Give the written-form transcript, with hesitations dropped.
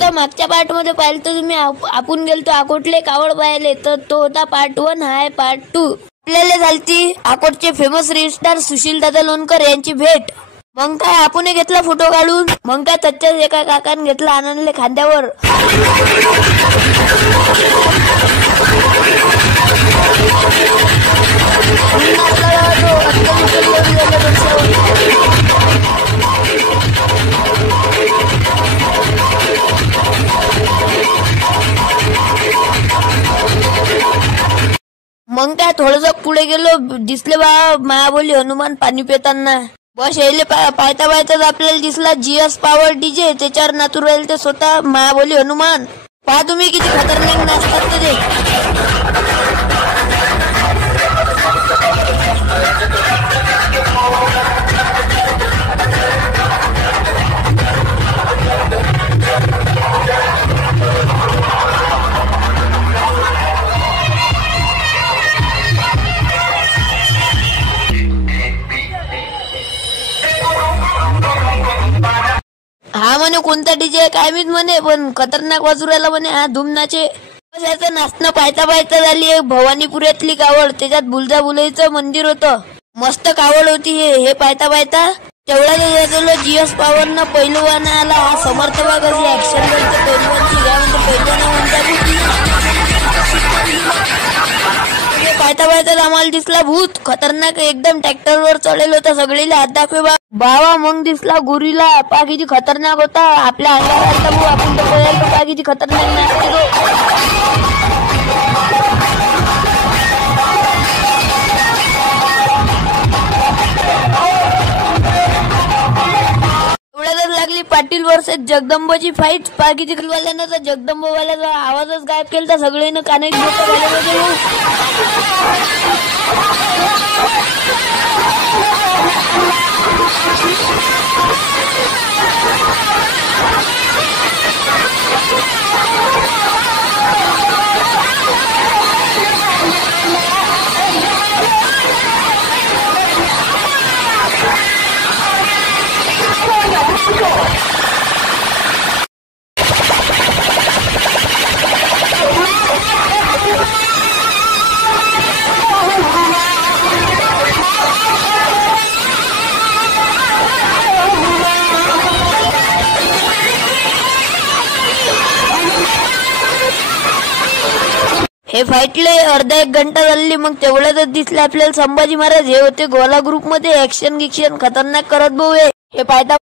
तर मागच्या पार्ट मध्ये पाहिलं तर तुम्ही आपण गेलतो अकोटले कावड पाहिले, तर तो होता पार्ट 1. हाय पार्ट 2. आपल्याला झालती अकोटचे फेमस रील स्टार सुशील दादा लोणकर यांची भेट. मग काय आपण घेतला फोटो काढून. मग काय त्याच्याच एका काकाने घेतला आनंदले खांद्यावर. मग काय थोडस पुढे गेलो, दिसले बा मायाबोली हनुमान पाणी पिताना. बस यायले पाहता पाहताच आपल्याला दिसला जीएस पॉवर डीजे, त्याच्यावर नातू राहील ते स्वतः मायाबोली हनुमान. पहा तुम्ही किती खतरनाक नाचतात ते. हा म्हणे कोणता डीजे काय मी म्हणे, पण खतरनाक वाजू राहिला म्हणे हा धूमनाचे. याचं नाचणं पाहता पाहता झाली एक भवानीपुऱ्यातली कावड, त्याच्यात बुलजा बुलाईचं मंदिर होतं. मस्त कावड होती हे पाहता पाहता. तेवढा जीएस पॉवर न पहिलवान आला. हा समर्थ बघ कशी ऍक्शन करते पहिलवानची. काय म्हणते पहिलवान म्हणतात पाहता पाहता आम्हाला दिसला भूत खतरनाक एकदम. ट्रॅक्टरवर चढेल होता, सगळीला हात दाखवे बाबा. मग दिसला गोरीला, पा किती खतरनाक होता. आपल्या अंगावर आलता भाऊ, आपण तो पळायला पा किती खतरनाक नाचते तो. एवढ्यातच लागली पाटील वर्सेस जगदंबाची फाईट. पा किती वाल्यानं तर जगदंबावाल्याचा आवाजच गायब केला. सगळ्यांना कानात घेतलं हे फाईटले अर्धा एक घंटा झाली. मग तेवढ्यातच दिसले आपल्याला संभाजी महाराज. हे होते गोला ग्रुप मध्ये ऍक्शन गिक्शन खतरनाक करत भाऊ. हे पाहता